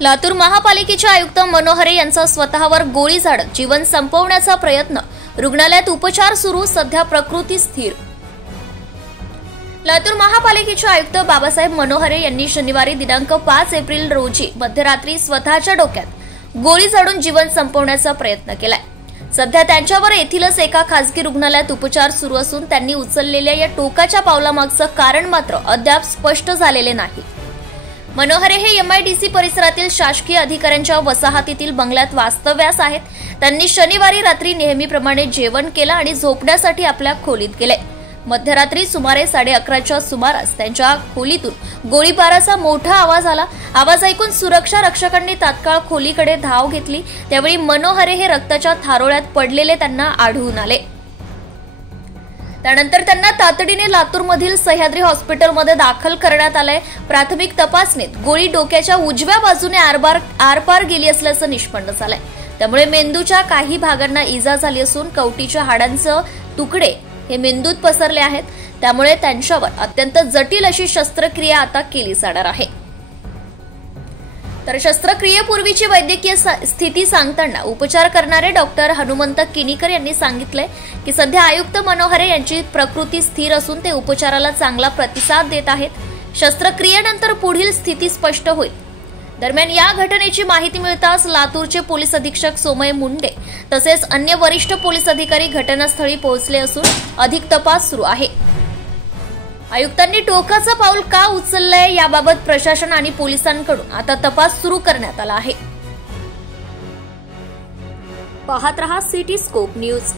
लातूर महापालिकेचे आयुक्त मनोहरे यांचा स्वतःवर गोळी झाडत जीवन संपवण्याचा प्रयत्न, रुग्णालयात उपचार सुरू, सध्या प्रकृती स्थिर। लातूर महापालिकेचे आयुक्त बाबासाहेब मनोहरे यांनी शनिवारी दिनांक 5 एप्रिल रोजी मध्यरात्री स्वतःच्या डोक्यात गोळी झाडून जीवन संपवण्याचा प्रयत्न केलाय। सध्या त्यांच्यावर येथीलच एका खासगी रुग्णालयात उपचार सुरू असून त्यांनी उचललेल्या या टोकाच्या पावलामागचं कारण मात्र अद्याप स्पष्ट झालेले नाही। मनोहरे हे एमआयडीसी परिसरातील शासकीय अधिकाऱ्यांच्या वसाहतीतील बंगल्यात वास्तव्यास आहेत। त्यांनी शनिवारी रात्री नेहमीप्रमाणे जेवण केलं आणि झोपण्यासाठी आपल्या खोलीत गेले। मध्यरात्री सुमारे 11:30च्या सुमारास त्यांच्या खोलीतून गोळीबाराचा मोठा आवाज आला। आवाज ऐकून सुरक्षा रक्षकांनी तात्काळ खोलीकडे धाव घेतली। त्यावेळी मनोहरे हे रक्ताच्या थारोळ्यात पडलेले त्यांना आढळून आले। त्यानंतर त्यांना तातडीने लातूरमधील सह्याद्री हॉस्पिटलमध्ये दाखल करण्यात आले। प्राथमिक तपासणीत गोळी डोक्याच्या उजव्या बाजूने आरपार गेली असल्याचं निष्पन्न झालंय। त्यामुळे मेंदूच्या काही भागांना इजा झाली असून कवटीच्या हाडांचे तुकडे हे मेंदूत पसरले आहेत। त्यामुळे त्यांच्यावर अत्यंत जटिल अशी शस्त्रक्रिया आता केली जाणार आहे। तर शस्त्रक्रियेपूर्वीची वैद्यकीय स्थिती सांगताना उपचार करणारे डॉक्टर हनुमंत किनीकर यांनी सांगितले की सध्या आयुक्त मनोहरे यांची प्रकृती स्थिर असून ते उपचाराला चांगला प्रतिसाद देत आहेत। शस्त्रक्रियेनंतर पुढील स्थिती स्पष्ट होईल। दरम्यान या घटनेची माहिती मिळताच लातूरचे पोलीस अधीक्षक सोमय मुंडे तसेच अन्य वरिष्ठ पोलीस अधिकारी घटनास्थळी पोहोचले असून अधिक तपास सुरू आहे। आयुक्तांनी टोकाचं पाऊल का उचललंय याबाबत प्रशासन आणि पोलिसांकडून आता तपास सुरू करण्यात आला आहे। पाहत रहा सिटी स्कोप न्यूज।